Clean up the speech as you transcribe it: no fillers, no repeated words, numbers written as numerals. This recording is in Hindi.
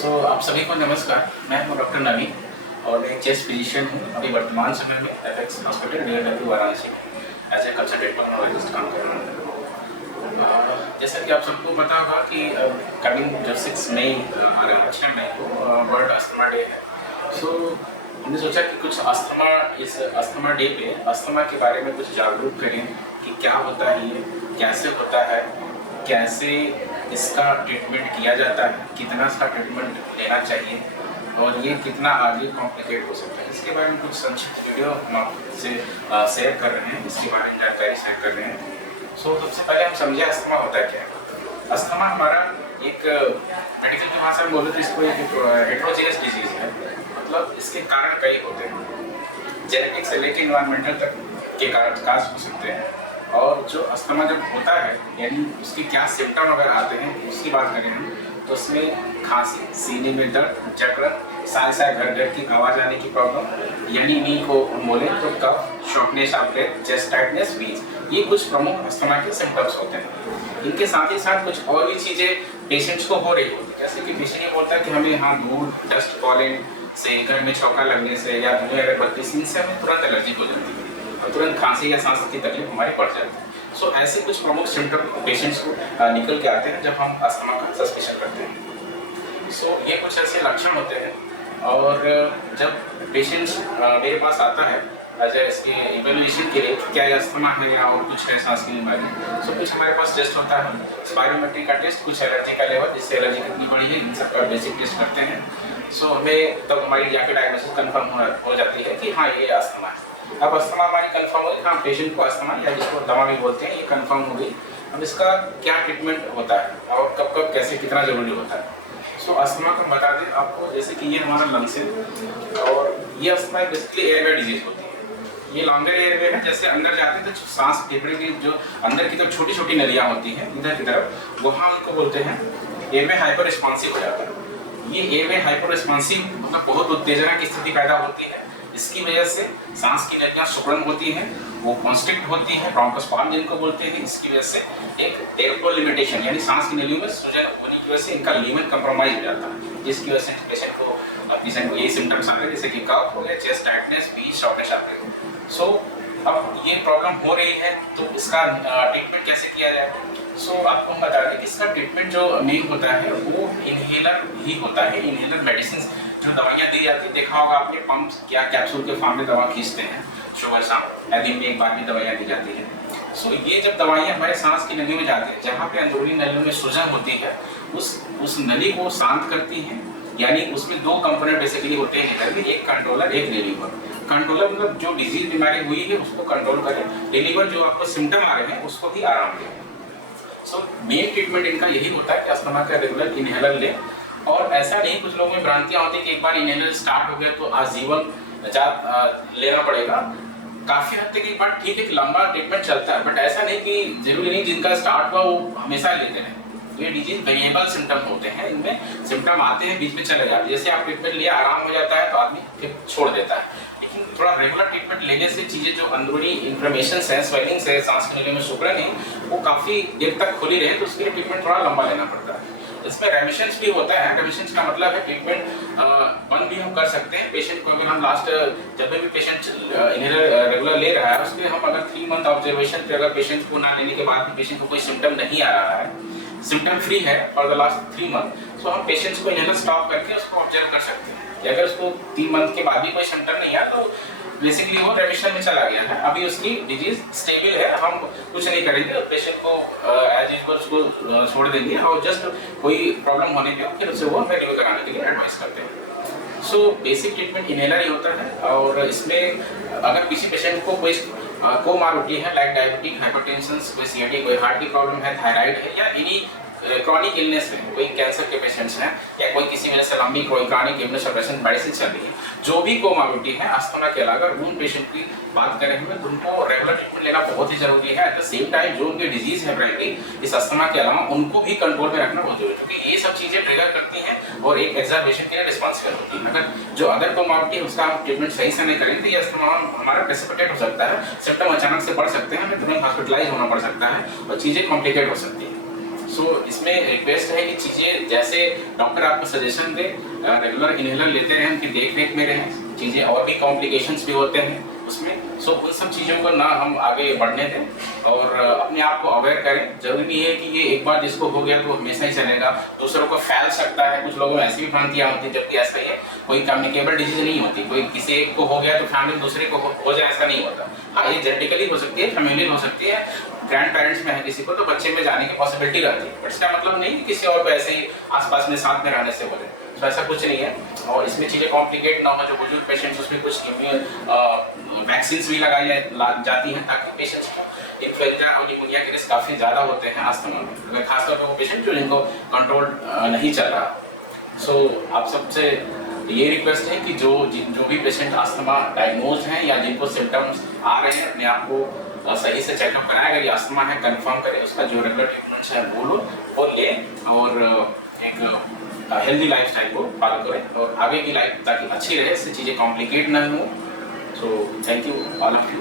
आप सभी को नमस्कार। मैं हूं डॉक्टर नवीन और मैं एक चेस्ट फिजिशियन हूं। अभी वर्तमान समय में apex hospital near W Varanasi में एज ए कंसल्टेंट पल्मोनोलॉजिस्ट काम कर रहा हूं। जैसा कि आप सबको पता होगा कि कमिंग जो 6 मई आ रहा है, 6 मई को वर्ल्ड अस्थमा डे है। हमने सोचा कि कुछ इस अस्थमा डे पे अस्थमा के बारे में कुछ जागरूक करें कि क्या होता है, ये कैसे होता है, कैसे इसका ट्रीटमेंट किया जाता है, कितना इसका ट्रीटमेंट लेना चाहिए और ये कितना आगे कॉम्प्लिकेट हो सकता है। इसके बारे में कुछ संक्षिप्त वीडियो हम आपसे शेयर कर रहे हैं, इसके बारे में जानकारी शेयर कर रहे हैं। सबसे पहले हम समझे अस्थमा होता है क्या है। अस्थमा हमारा एक मेडिकल की भाषा में बोले तो इसको एक हेट्रोजीनियस डिजीज है। मतलब इसके कारण कई होते हैं, जेनेटिक से लेकर इन्वायरमेंटल तक के कारण काज हो सकते हैं। और जो अस्थमा जब होता है यानी उसके क्या सिम्टम अगर आते हैं उसकी बात करें हम, तो उसमें खांसी, सीने में दर्द, जकड़न, साय घर घर की आवाज़ आने की प्रॉब्लम, यानी नी को हम बोले तो cough, shortness of breath, chest tightness, wheeze, ये कुछ प्रमुख अस्थमा के सिम्टम्स होते हैं। इनके साथ ही साथ कुछ और भी चीज़ें पेशेंट्स को हो रही होती है, जैसे कि पेशेंट ये बोलता है कि हमें यहाँ धूल, डस्ट, पॉलन से, घर में चौका लगने से या धुएं अगरबत्ती से हमें तुरंत एलर्जी हो जाती है और तुरंत खांसी या सांस की तकलीफ हमारी बढ़ जाती है। ऐसे कुछ प्रमुख सिम्टम पेशेंट्स को निकल के आते हैं जब हम अस्थमा का सस्पेशन करते हैं। ये कुछ ऐसे लक्षण होते हैं और जब पेशेंट्स मेरे पास आता है इसके इवेल्युएशन के लिए क्या ये अस्थमा है या और कुछ है सांस की बीमारी, कुछ हमारे पास टेस्ट होता है, स्पायरोमेट्री का टेस्ट, कुछ एलर्जी का लेवल, जिससे एलर्जी कितनी बड़ी है, इन सब का बेसिक टेस्ट करते हैं। हमें तब हमारी जाके डायग्नोसिस कंफर्म हो जाती है कि हाँ ये अस्थमा है। अब अस्थमा हमारी कंफर्म हो गई, हाँ पेशेंट को अस्थमा या जिसको दवा भी बोलते हैं ये कंफर्म हो गई। अब इसका क्या ट्रीटमेंट होता है और कब कब कैसे कितना जरूरी होता है। अस्थमा को बता दें आपको, जैसे कि ये हमारा लंग्स है और ये अस्थमा बेसिकली एयरवे डिजीज होती है। ये लॉन्गर एयरवे है, जैसे अंदर जाते हैं तो सांस फेफड़े की जो अंदर की तरफ छोटी छोटी नलियाँ होती हैं इधर की तरफ, वहाँ उनको बोलते हैं एयरवे हाइपर रिस्पॉन्सिव हो जाता है। ये एयरवे हाइपर रिस्पॉन्सिव मतलब बहुत उत्तेजना की स्थिति पैदा होती है। इसकी वजह से सांस की नलियाँ सिकुड़न होती हैं, वो कॉन्स्ट्रिक्ट होती हैं, ब्रोंकोस्पाज्म जिनको बोलते हैं। इसकी वजह से एक एयरफ्लो लिमिटेशन यानी सांस की नलियों में सूजन होने की वजह से इनका लीवन कंप्रोमाइज हो जाता है, जिसकी वजह से पेशेंट को यही सिम्टम्स आते हैं, जैसे कि कफ हो गया, चेस्ट टाइटनेस, वीज, शॉर्टनेस आते हैं। अब ये प्रॉब्लम हो रही है तो इसका ट्रीटमेंट कैसे किया जाए। आपको हम बता दें कि इसका ट्रीटमेंट जो मेन होता है वो इनहेलर ही होता है। इनहेलर मेडिसिन जो दवाइयाँ दी जाती है, देखा होगा आपने पंप या कैप्सूल के फॉर्म में दवा खींचते हैं सुबह शाम या दिन में एक बार भी दवाइयाँ दी जाती है। ये जब दवाइयाँ हमारे सांस की नली में जाती है, जहाँ पे अंदरूनी नलियों में सूजन होती है, उस नली को शांत करती हैं। यानी उसमें दो कंपोनेंट बेसिकली होते हैं, एक कंट्रोलर, एक रिलीवर। कंट्रोलर मतलब जो डिजीज बीमारी हुई है उसको कंट्रोल करें, रिलीवर जो आपको सिम्टम आ रहे हैं उसको भी आराम दें। मेन ट्रीटमेंट इनका यही होता है कि अस्थमा का रेगुलर इनहेलर लें। और ऐसा नहीं, कुछ लोगों में भ्रांतियाँ होती है कि एक बार इनहेलर स्टार्ट हो गया तो आजीवन लेना पड़ेगा। काफ़ी हद तक एक बार ठीक है कि लंबा ट्रीटमेंट चलता है, बट ऐसा नहीं कि जरूरी नहीं जिनका स्टार्ट हुआ वो हमेशा लेते रहें। ये डिजीज वेरिएबल सिम्टम होते हैं, इनमें सिम्टम आते हैं बीच में चले जाते हैं। जैसे आप ट्रीटमेंट लिया आराम हो जाता है तो आदमी फिर छोड़ देता है, लेकिन थोड़ा रेगुलर ट्रीटमेंट लेने से चीज़ें जो अंदरूनी इन्फ्लेमेशन है, स्वेलिंग है, सांस की नली में सिकुड़न है, वो काफ़ी देर तक खुली रहे तो उसके लिए ट्रीटमेंट थोड़ा लंबा लेना पड़ता है। इसमें रेमिशंस भी होता है। रेमिशंस का मतलब है ट्रीटमेंट बंद भी हम कर सकते हैं। पेशेंट को अगर हम जब भी पेशेंट इनहेलर रेगुलर ले रहा है उसके हम अगर 3 मंथ ऑब्जर्वेशन पे अगर पेशेंट को ना लेने के बाद भी पेशेंट को कोई सिम्टम नहीं आ रहा है, सिम्टम फ्री है फॉर द लास्ट 3 मंथ, हम पेशेंट्स को इनहेलर स्टॉप करके उसको ऑब्जर्व कर सकते हैं। अगर उसको 3 मंथ के बाद भी कोई सिम्टम नहीं आया तो बेसिकली वो रेमिशन में चला गया है, अभी उसकी डिजीज स्टेबल है, हम कुछ नहीं करेंगे, पेशेंट को एज यूजुअल उसको छोड़ देंगे और जस्ट कोई प्रॉब्लम होने पे फिर उससे वो हमें रिव्यू कराने के लिए एडवाइस करते हैं। बेसिक ट्रीटमेंट इनहेलर ही होता है। और इसमें अगर किसी पेशेंट को कोई कोमॉर्बिडिटी है लाइक डायबिटीज, हाइपरटेंशन, कोई सीएडी, कोई हार्ट की प्रॉब्लम है, थायराइड है या एनी क्रॉनिक इलनेस है, कोई कैंसर के पेशेंट्स हैं या कोई किसी वजह से लंबी कोई क्रॉनिक इलनेस और पेशेंट मेडिसिन चल रही है, जो भी कोमॉर्बिडिटी है अस्थमा के अलावा, उन पेशेंट की बात करें हमें तो उनको रेगुलर ट्रीटमेंट लेना बहुत ही जरूरी है। एट द सेम टाइम जो उनकी डिजीज है प्राइमरी इस अस्थमा के अलावा उनको भी कंट्रोल में रखना बहुत जरूरी है, क्योंकि ये सब चीज़ें ट्रिगर करती हैं और एक एग्जार्बेशन के लिए रिस्पॉन्सिबल होती है। अगर जो अदर कोमॉर्बिडिटी है उसका हम ट्रीटमेंट सही से नहीं करेंगे तो ये अस्थमा हमारा प्रेसिपिटेट हो सकता है, सिम्टम अचानक से बढ़ सकते हैं, हमें तुरंत हॉस्पिटलाइज होना पड़ सकता है और चीज़ें कॉम्प्लिकेट हो सकती है। सो इसमें रिक्वेस्ट है कि चीज़ें जैसे डॉक्टर आपको सजेशन दे, रेगुलर इनहेलर लेते रहें, उनकी देख रेख में रहें। चीज़ें और भी कॉम्प्लिकेशंस भी होते हैं उसमें, सो उन सब चीज़ों को ना हम आगे बढ़ने दें और अपने आप को अवेयर करें। जरूरी नहीं है कि ये एक बार जिसको हो गया तो हमेशा ही चलेगा, दूसरों को फैल सकता है। कुछ लोगों में ऐसी भी भ्रांतियाँ होती हैं, जबकि ऐसा ही है, कोई कम्युनिकेबल डिजीज नहीं होती। कोई किसी एक को हो गया तो फैमिली में दूसरे को हो जाए, ऐसा नहीं होता। हाँ, ये जेनेटिकली हो सकती है, फैमिली हो सकती है, ग्रैंड पेरेंट्स में है किसी को तो बच्चे में जाने की पॉसिबिलिटी रहती है, बट इसका मतलब नहीं कि किसी और को ऐसे ही आसपास में साथ में रहने से बोले, तो ऐसा कुछ नहीं है। और इसमें चीज़ें कॉम्प्लिकेट ना हो। जो बुजुर्ग पेशेंट्स उसमें कुछ वैक्सीन भी लगाई जाती हैं ताकि पेशेंट्स को इन्फ्लुएंजा और निमोनिया के रिस्क काफ़ी ज़्यादा होते हैं अस्थमा में, अगर खासतौर पर वो पेशेंट जो जिनको कंट्रोल नहीं चल रहा। सो आप सबसे ये रिक्वेस्ट है कि जो भी पेशेंट अस्थमा डायग्नोज हैं या जिनको सिम्टम्स आ रहे हैं, अपने आप को सही से चेकअप कराएं। अगर ये अस्थमा है कंफर्म करें, उसका जो रेगुलर ट्रीटमेंट्स है वो लें और एक हेल्दी लाइफस्टाइल को फॉलो करें और आगे की लाइफ ताकि अच्छी रहे, इससे चीज़ें कॉम्प्लिकेट ना हो। So thank you all of you.